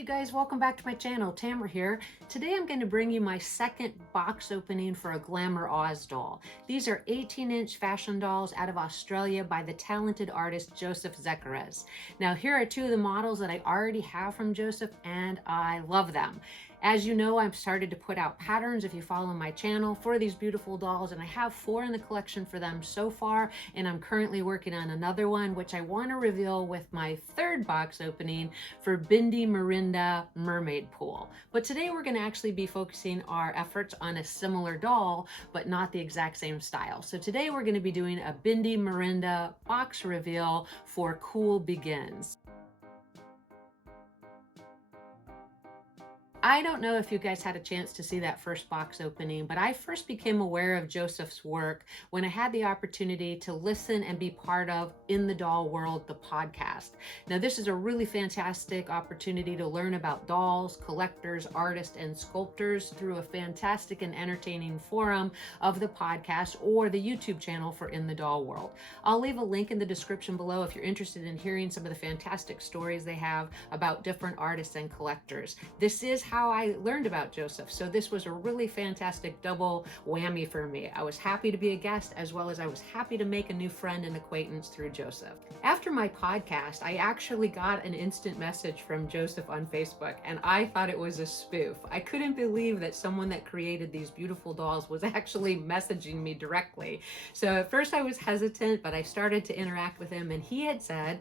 you guys, welcome back to my channel. Tamara here. Today I'm going to bring you my second box opening for a GlamourOZ doll. These are 18-inch fashion dolls out of Australia by the talented artist Jozef Szekeres. Now here are two of the models that I already have from Jozef and I love them. As you know, I've started to put out patterns, if you follow my channel, for these beautiful dolls, and I have 4 in the collection for them so far, and I'm currently working on another one, which I want to reveal with my third box opening for Bindi Merinda Mermaid Pool. But today we're going to actually be focusing our efforts on a similar doll, but not the exact same style. So today we're going to be doing a Bindi Merinda box reveal for Cool Begins. I don't know if you guys had a chance to see that first box opening, but I first became aware of Jozef's work when I had the opportunity to listen and be part of In the Doll World, the podcast. Now, this is a really fantastic opportunity to learn about dolls, collectors, artists, and sculptors through a fantastic and entertaining forum of the podcast or the YouTube channel for In the Doll World. I'll leave a link in the description below if you're interested in hearing some of the fantastic stories they have about different artists and collectors. This is how I learned about Jozef, so this was a really fantastic double whammy for me. I was happy to be a guest, as well as I was happy to make a new friend and acquaintance through Jozef. After my podcast, I actually got an instant message from Jozef on Facebook, and I thought it was a spoof. I couldn't believe that someone that created these beautiful dolls was actually messaging me directly. So at first I was hesitant, but I started to interact with him, and he had said,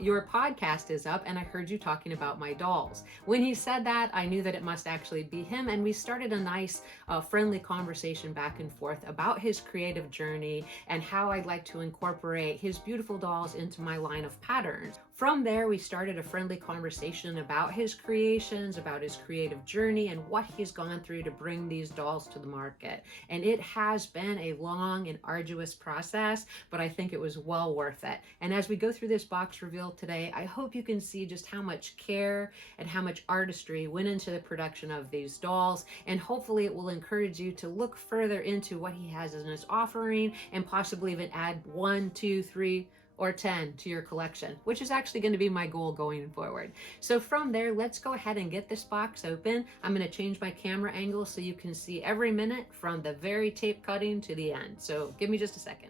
your podcast is up, and I heard you talking about my dolls. When he said that, I knew that it must actually be him, and we started a nice friendly conversation back and forth about his creative journey and how I'd like to incorporate his beautiful dolls into my line of patterns. From there, we started a friendly conversation about his creations, about his creative journey, and what he's gone through to bring these dolls to the market. And it has been a long and arduous process, but I think it was well worth it. And as we go through this box reveal today, I hope you can see just how much care and how much artistry went into the production of these dolls, and hopefully it will encourage you to look further into what he has in his offering and possibly even add 1, 2, 3, or 10 to your collection, which is actually going to be my goal going forward. So from there, let's go ahead and get this box open. I'm going to change my camera angle so you can see every minute from the very tape cutting to the end. So give me just a second.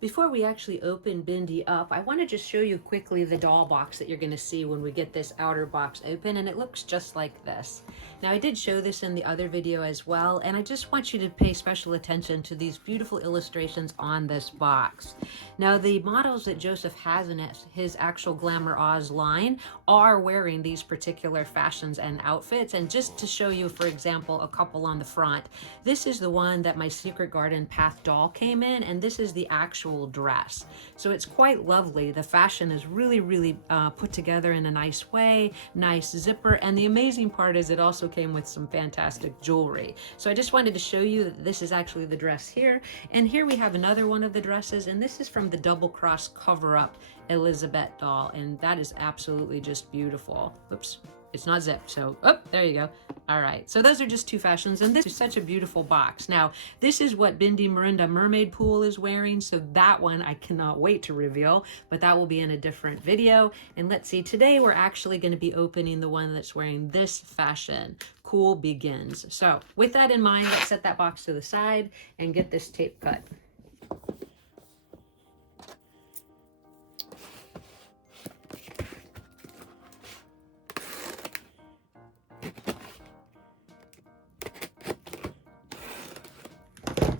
Before we actually open Bindi up, I want to just show you quickly the doll box that you're going to see when we get this outer box open, and it looks just like this. Now, I did show this in the other video as well, and I just want you to pay special attention to these beautiful illustrations on this box. Now, the models that Jozef has in his actual GlamourOZ line are wearing these particular fashions and outfits, and just to show you, for example, a couple on the front, this is the one that my Secret Garden Path doll came in, and this is the actual dress. So it's quite lovely. The fashion is really put together in a nice way, nice zipper, and the amazing part is it also came with some fantastic jewelry. So I just wanted to show you that this is actually the dress here, and here we have another one of the dresses, and this is from the Double Cross cover-up Elizabeth doll, and that is absolutely just beautiful. Oops. It's not zipped, so, oh, there you go. All right, so those are just 2 fashions, and this is such a beautiful box. Now, this is what Bindi Merinda Mermaid Pool is wearing, so that one I cannot wait to reveal, but that will be in a different video. And let's see, today we're actually going to be opening the one that's wearing this fashion, Cool Begins. So, with that in mind, let's set that box to the side and get this tape cut.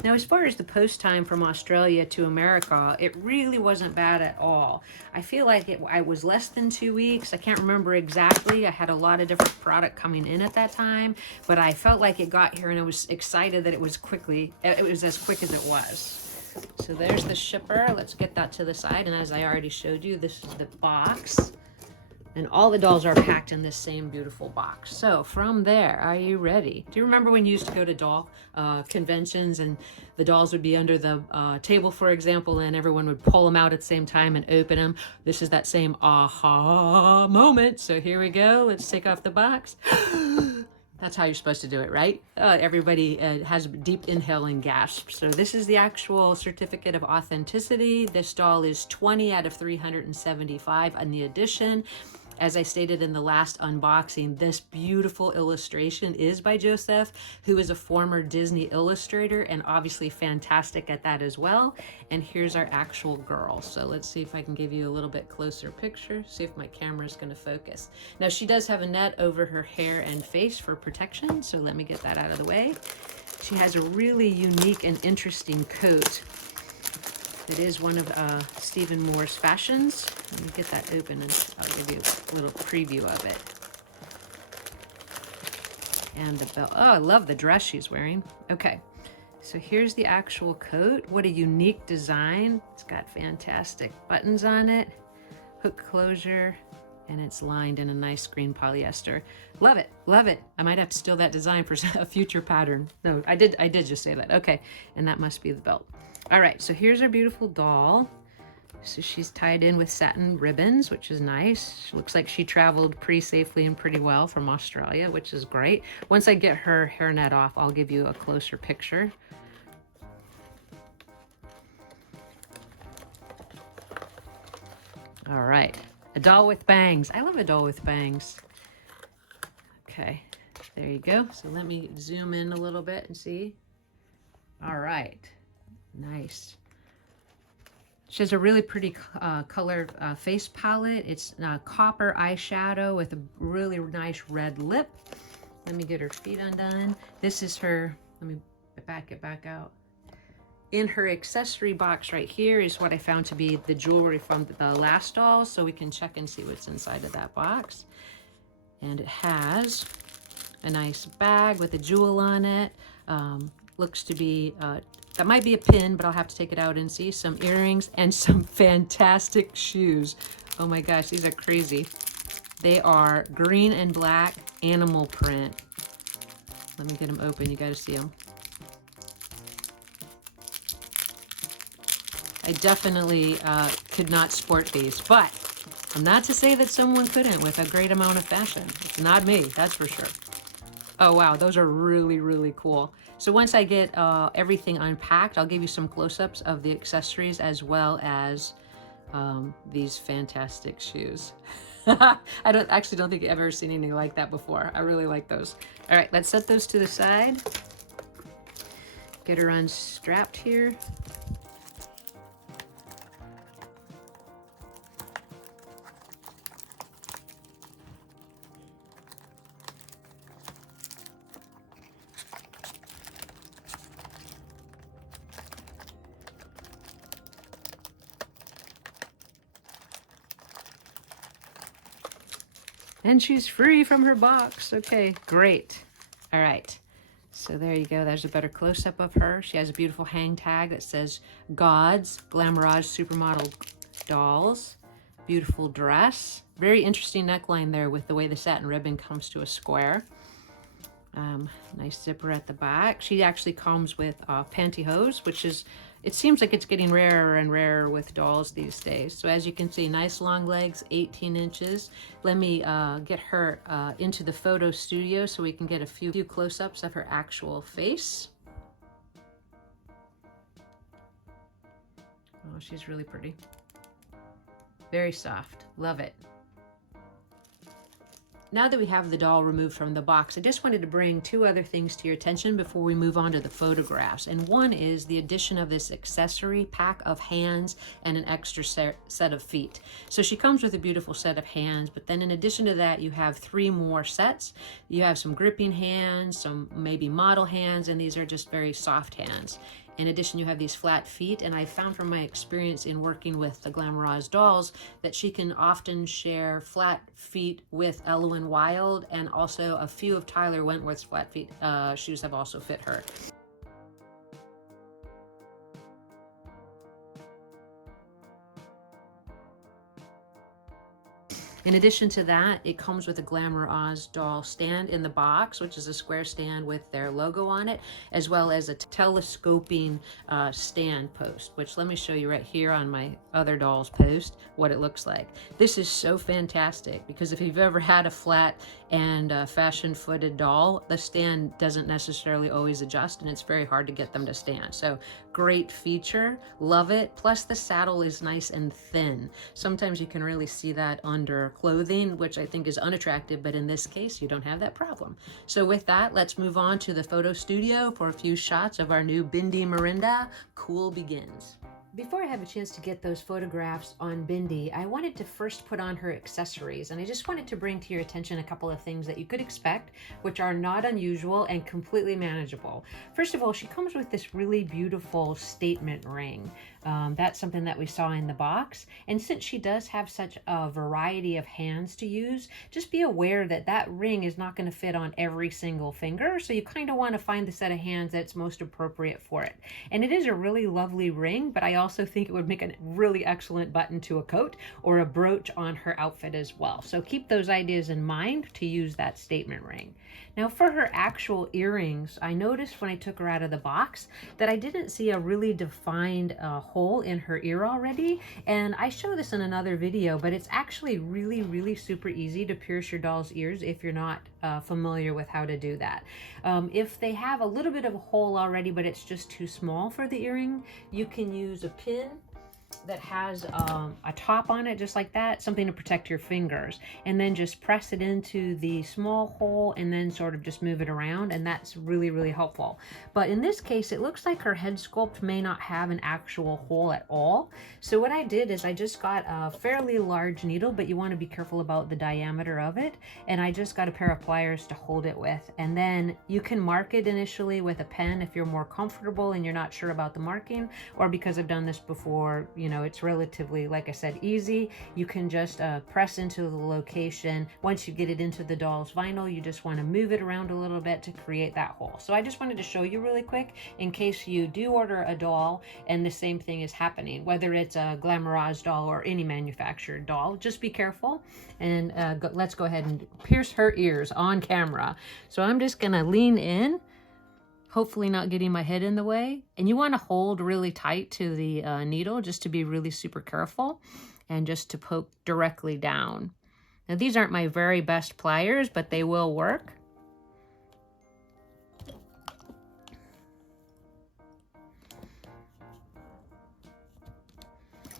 Now, as far as the post time from Australia to America, it really wasn't bad at all. I feel like I was less than 2 weeks. I can't remember exactly. I had a lot of different product coming in at that time, but I felt like it got here and I was excited that it was as quick as it was. So there's the shipper. Let's get that to the side. And as I already showed you, this is the box. And all the dolls are packed in this same beautiful box. So from there, are you ready? Do you remember when you used to go to doll conventions and the dolls would be under the table, for example, and everyone would pull them out at the same time and open them? This is that same aha moment. So here we go. Let's take off the box. That's how you're supposed to do it, right? Everybody has deep inhaling gasps. So this is the actual certificate of authenticity. This doll is 20 out of 375 on the edition. As I stated in the last unboxing, this beautiful illustration is by Jozef, who is a former Disney illustrator and obviously fantastic at that as well. And here's our actual girl. So let's see if I can give you a little bit closer picture, see if my camera is going to focus. Now she does have a net over her hair and face for protection, so let me get that out of the way. She has a really unique and interesting coat. It is one of Stephen Moore's fashions. Let me get that open and I'll give you a little preview of it. And the belt. Oh, I love the dress she's wearing. Okay, so here's the actual coat. What a unique design. It's got fantastic buttons on it, hook closure, and it's lined in a nice green polyester. Love it, love it. I might have to steal that design for a future pattern. No, I did just say that. Okay, and that must be the belt. All right, so here's our beautiful doll. So she's tied in with satin ribbons, which is nice. She looks like she traveled pretty safely and pretty well from Australia, which is great. Once I get her hairnet off, I'll give you a closer picture. All right, a doll with bangs. I love a doll with bangs. Okay, there you go. So let me zoom in a little bit and see. All right. Nice. She has a really pretty color face palette. It's copper eyeshadow with a really nice red lip. Let me get her feet undone. This is her, let me back it back out. In her accessory box right here is what I found to be the jewelry from the last doll, so we can check and see what's inside of that box. And it has a nice bag with a jewel on it. Looks to be that might be a pin, but I'll have to take it out and see. Some earrings and some fantastic shoes. Oh my gosh, these are crazy. They are green and black animal print. Let me get them open, you gotta see them. I definitely could not sport these, but I'm not to say that someone couldn't with a great amount of fashion. It's not me, that's for sure. Oh wow, those are really, really cool. So once I get everything unpacked, I'll give you some close-ups of the accessories as well as these fantastic shoes. I actually don't think I've ever seen anything like that before. I really like those. All right, let's set those to the side. Get her unstrapped here. And she's free from her box. Okay, great. All right, so there you go. There's a better close-up of her. She has a beautiful hang tag that says GODS, GlamourOZ Supermodel Dolls. Beautiful dress. Very interesting neckline there with the way the satin ribbon comes to a square. Nice zipper at the back. She actually comes with pantyhose, which is, it seems like it's getting rarer and rarer with dolls these days. So as you can see, nice long legs, 18 inches. Let me get her into the photo studio so we can get a few close-ups of her actual face. Oh, she's really pretty. Very soft. Love it. Now that we have the doll removed from the box, I just wanted to bring two other things to your attention before we move on to the photographs. And one is the addition of this accessory pack of hands and an extra set of feet. So she comes with a beautiful set of hands, but then in addition to that, you have 3 more sets. You have some gripping hands, some maybe model hands, and these are just very soft hands. In addition, you have these flat feet, and I found from my experience in working with the GlamourOZ dolls that she can often share flat feet with Elwyn Wild, and also a few of Tyler Wentworth's flat feet shoes have also fit her. In addition to that, it comes with a GlamourOZ doll stand in the box, which is a square stand with their logo on it, as well as a telescoping stand post, which let me show you right here on my other doll's post what it looks like. This is so fantastic because if you've ever had a flat and fashion-footed doll, the stand doesn't necessarily always adjust, and it's very hard to get them to stand. So Great feature, love it. Plus the saddle is nice and thin. Sometimes you can really see that under clothing, which I think is unattractive, but in this case, you don't have that problem. So with that, let's move on to the photo studio for a few shots of our new Bindi Merinda. Cool begins. Before I have a chance to get those photographs on Bindi, I wanted to first put on her accessories, and I just wanted to bring to your attention a couple of things that you could expect, which are not unusual and completely manageable. First of all, she comes with this really beautiful statement ring. That's something that we saw in the box, and since she does have such a variety of hands to use, just be aware that that ring is not going to fit on every single finger, so you kind of want to find the set of hands that's most appropriate for it. And it is a really lovely ring, but I also think it would make a really excellent button to a coat or a brooch on her outfit as well. So keep those ideas in mind to use that statement ring. Now for her actual earrings, I noticed when I took her out of the box that I didn't see a really defined hole in her ear already. And I show this in another video, but it's actually really super easy to pierce your doll's ears if you're not familiar with how to do that. If they have a little bit of a hole already, but it's just too small for the earring, you can use a pin that has a top on it, just like that, something to protect your fingers, and then just press it into the small hole and then sort of just move it around, and that's really helpful. But in this case, it looks like her head sculpt may not have an actual hole at all. So what I did is I just got a fairly large needle, but you want to be careful about the diameter of it, and I just got a pair of pliers to hold it with. And then you can mark it initially with a pen if you're more comfortable and you're not sure about the marking, or because I've done this before, you know, it's relatively, like I said, easy. You can just press into the location. Once you get it into the doll's vinyl, you just want to move it around a little bit to create that hole. So I just wanted to show you really quick in case you do order a doll and the same thing is happening, whether it's a GlamourOZ doll or any manufactured doll. Just be careful, and let's go ahead and pierce her ears on camera. So I'm just gonna lean in, hopefully not getting my head in the way. And you want to hold really tight to the needle just to be really super careful and just to poke directly down. Now these aren't my very best pliers, but they will work.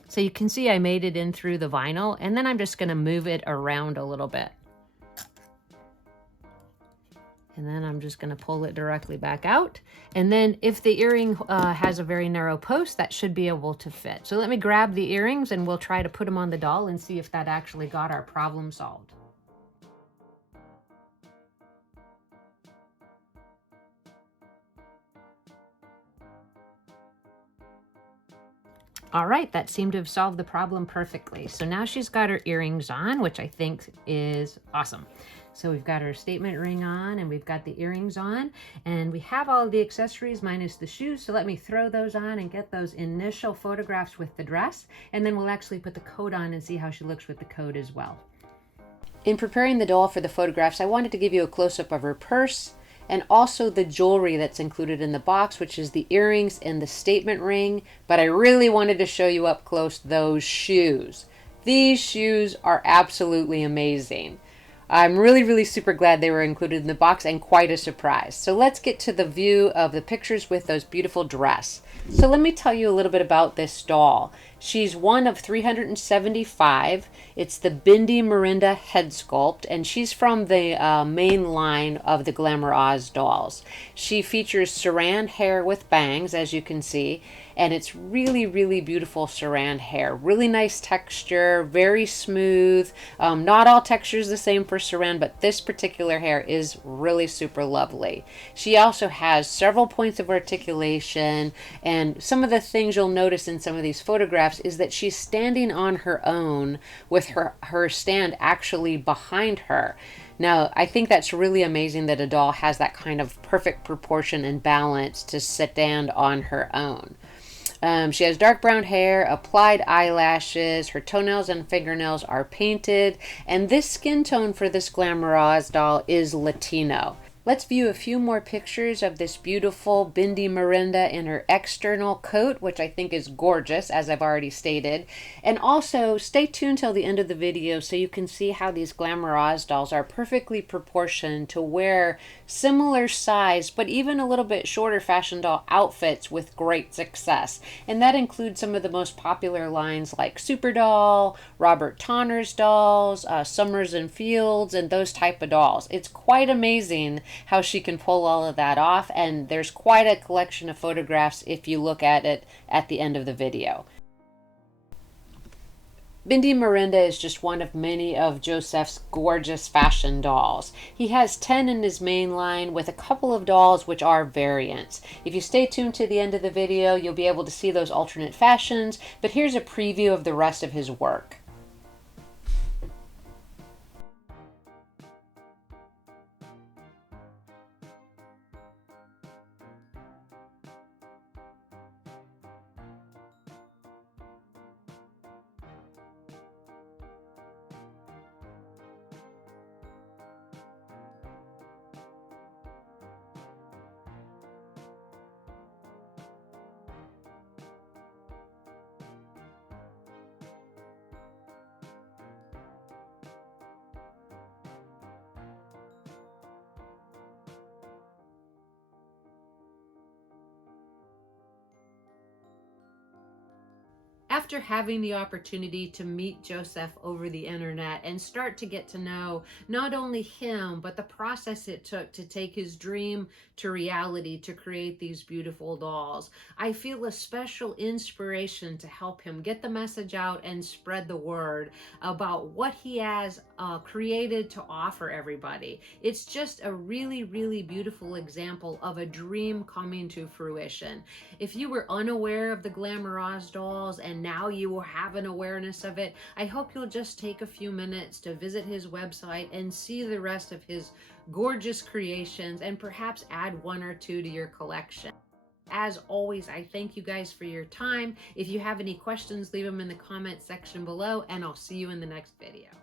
So you can see I made it in through the vinyl, and then I'm just going to move it around a little bit. And then I'm just going to pull it directly back out. And then if the earring has a very narrow post, that should be able to fit. So let me grab the earrings and we'll try to put them on the doll and see if that actually got our problem solved. All right, that seemed to have solved the problem perfectly. So now she's got her earrings on, which I think is awesome. So we've got our statement ring on and we've got the earrings on, and we have all the accessories minus the shoes. So let me throw those on and get those initial photographs with the dress, and then we'll actually put the coat on and see how she looks with the coat as well. In preparing the doll for the photographs, I wanted to give you a close-up of her purse and also the jewelry that's included in the box, which is the earrings and the statement ring. But I really wanted to show you up close those shoes. These shoes are absolutely amazing. I'm really super glad they were included in the box, and quite a surprise. So let's get to the view of the pictures with those beautiful dress. So let me tell you a little bit about this doll. She's one of 375. It's the Bindi Merinda head sculpt, and she's from the main line of the GlamourOZ dolls. She features saran hair with bangs, as you can see, and it's really beautiful saran hair. Really nice texture, very smooth. Not all textures the same for saran, but this particular hair is really super lovely. She also has several points of articulation, and some of the things you'll notice in some of these photographs is that she's standing on her own with her stand actually behind her. Now, I think that's really amazing that a doll has that kind of perfect proportion and balance to stand on her own. She has dark brown hair, applied eyelashes, her toenails and fingernails are painted, and this skin tone for this GlamourOZ doll is Latino. Let's view a few more pictures of this beautiful Bindi Merinda in her external coat, which I think is gorgeous, as I've already stated. And also, stay tuned till the end of the video so you can see how these GlamourOZ dolls are perfectly proportioned to wear similar size, but even a little bit shorter fashion doll outfits with great success. And that includes some of the most popular lines like Super Doll, Robert Tonner's dolls, Summers and Fields, and those type of dolls. It's quite amazing how she can pull all of that off, and there's quite a collection of photographs if you look at it at the end of the video. Bindi Merinda is just one of many of Jozef's gorgeous fashion dolls. He has 10 in his main line with a couple of dolls which are variants. If you stay tuned to the end of the video, you'll be able to see those alternate fashions, but here's a preview of the rest of his work. After having the opportunity to meet Jozef over the internet and start to get to know not only him, but the process it took to take his dream to reality to create these beautiful dolls, I feel a special inspiration to help him get the message out and spread the word about what he has created to offer everybody. It's just a really, really beautiful example of a dream coming to fruition. If you were unaware of the GlamourOZ dolls and now you will have an awareness of it, I hope you'll just take a few minutes to visit his website and see the rest of his gorgeous creations and perhaps add one or two to your collection. As always, I thank you guys for your time. If you have any questions, leave them in the comment section below, and I'll see you in the next video.